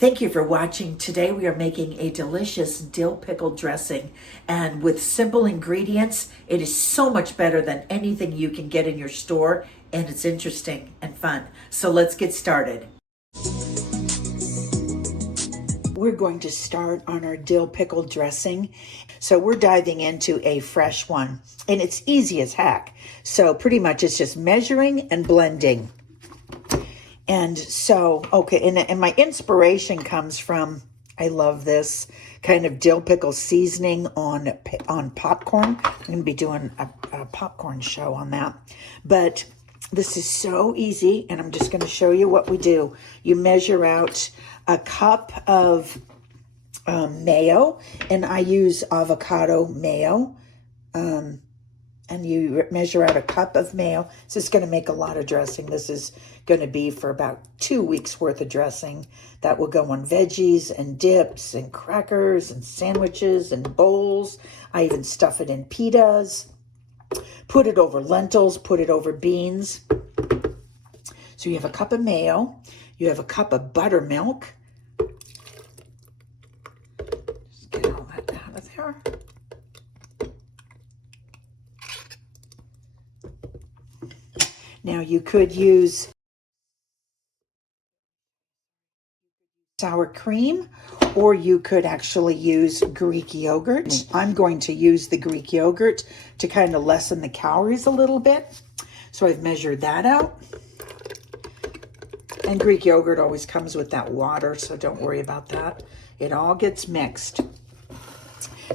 Thank you for watching. Today we are making a delicious dill pickle dressing, and with simple ingredients, it is so much better than anything you can get in your store, and it's interesting and fun. So let's get started. We're going to start on our dill pickle dressing. So we're diving into a fresh one, and it's easy as heck. So pretty much it's just measuring and blending. And so, okay, and my inspiration comes from, I love this kind of dill pickle seasoning on popcorn. I'm going to be doing a popcorn show on that. But this is so easy, and I'm just going to show you what we do. You measure out a cup of mayo, and I use avocado mayo. And you measure out a cup of mayo. So it's going to make a lot of dressing. This is going to be for about 2 weeks worth of dressing that will go on veggies and dips and crackers and sandwiches and bowls. I even stuff it in pitas, put it over lentils, put it over beans. So you have a cup of mayo, you have a cup of buttermilk. Just get all that out of there. Now you could use sour cream, or you could actually use Greek yogurt. I'm going to use the Greek yogurt to kind of lessen the calories a little bit. So I've measured that out. And Greek yogurt always comes with that water, so don't worry about that. It all gets mixed.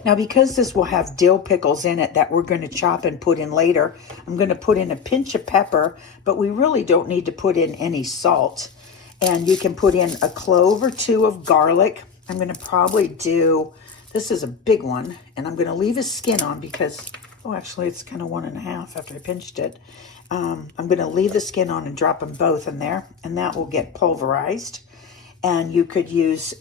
Now, because this will have dill pickles in it that we're going to chop and put in later, I'm going to put in a pinch of pepper, but we really don't need to put in any salt. And you can put in a clove or two of garlic. I'm going to probably do, this is a big one, and I'm going to leave his skin on because, oh, actually it's kind of 1.5 after I pinched it. I'm going to leave the skin on and drop them both in there, and that will get pulverized. And you could use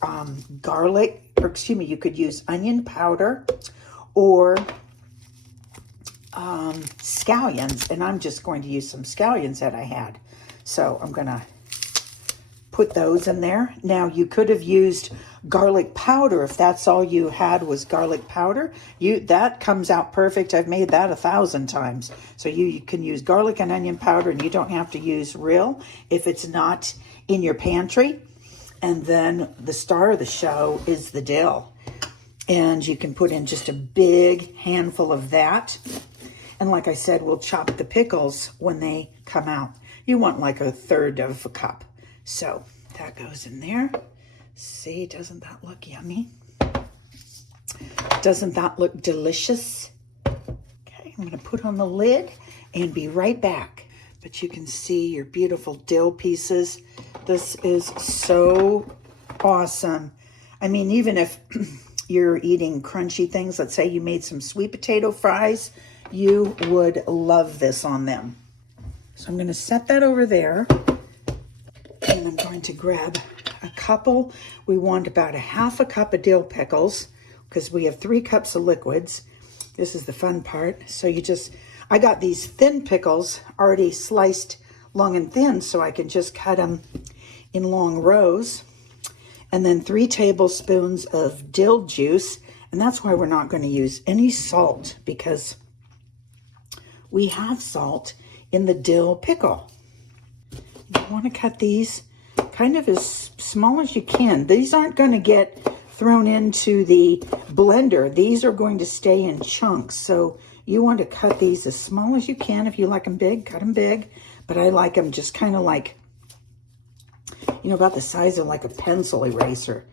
you could use onion powder or scallions. And I'm just going to use some scallions that I had. So I'm going to put those in there. Now, you could have used garlic powder if that's all you had was garlic powder. That comes out perfect. I've made that 1,000 times. So you can use garlic and onion powder, and you don't have to use real if it's not in your pantry. And then the star of the show is the dill. And you can put in just a big handful of that. And like I said, we'll chop the pickles when they come out. You want like 1/3 of a cup. So that goes in there. See, doesn't that look yummy? Doesn't that look delicious? Okay, I'm going to put on the lid and be right back. But you can see your beautiful dill pieces. This is so awesome. I mean, even if you're eating crunchy things, let's say you made some sweet potato fries, you would love this on them. So I'm going to set that over there. And I'm going to grab a couple. We want about 1/2 cup of dill pickles because we have 3 cups of liquids. This is the fun part. So I got these thin pickles already sliced long and thin, so I can just cut them in long rows. And then 3 tablespoons of dill juice. And that's why we're not going to use any salt, because we have salt in the dill pickle. You want to cut these kind of as small as you can. These aren't going to get thrown into the blender. These are going to stay in chunks. So you want to cut these as small as you can. If you like them big, cut them big. But I like them just kind of like, about the size of like a pencil eraser.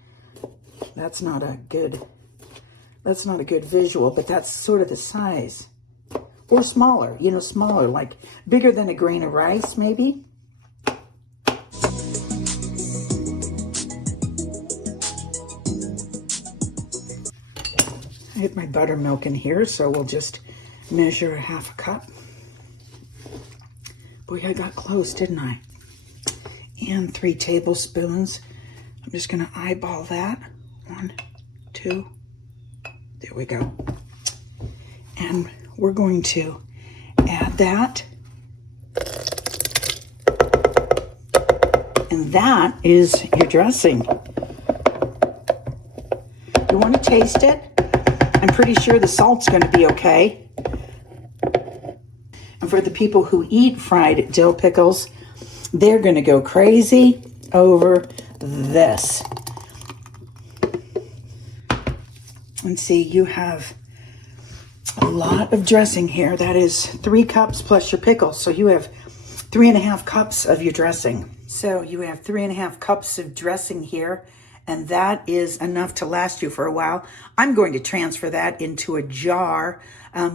That's not a good visual, but that's sort of the size. Or smaller, smaller, like bigger than a grain of rice, maybe. I hit my buttermilk in here, so we'll just measure 1/2 cup. Boy, I got close, didn't I? And 3 tablespoons. I'm just going to eyeball that. 1, 2. There we go. And we're going to add that. And that is your dressing. You want to taste it. I'm pretty sure the salt's going to be okay. And for the people who eat fried dill pickles, they're going to go crazy over this. And see, you have a lot of dressing here. That is 3 cups plus your pickles. So you have 3.5 cups of your dressing. So you have 3.5 cups of dressing here, and that is enough to last you for a while. I'm going to transfer that into a jar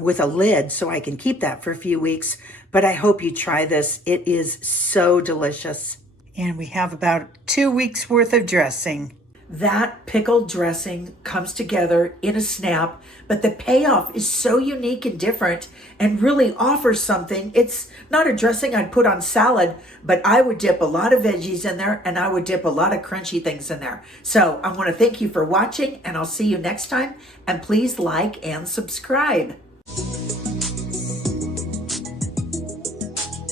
with a lid so I can keep that for a few weeks. But I hope you try this. It is so delicious. And we have about 2 weeks worth of dressing. That pickle dressing comes together in a snap, but the payoff is so unique and different and really offers something. It's not a dressing I'd put on salad, but I would dip a lot of veggies in there and I would dip a lot of crunchy things in there. So I want to thank you for watching, and I'll see you next time. And please like and subscribe.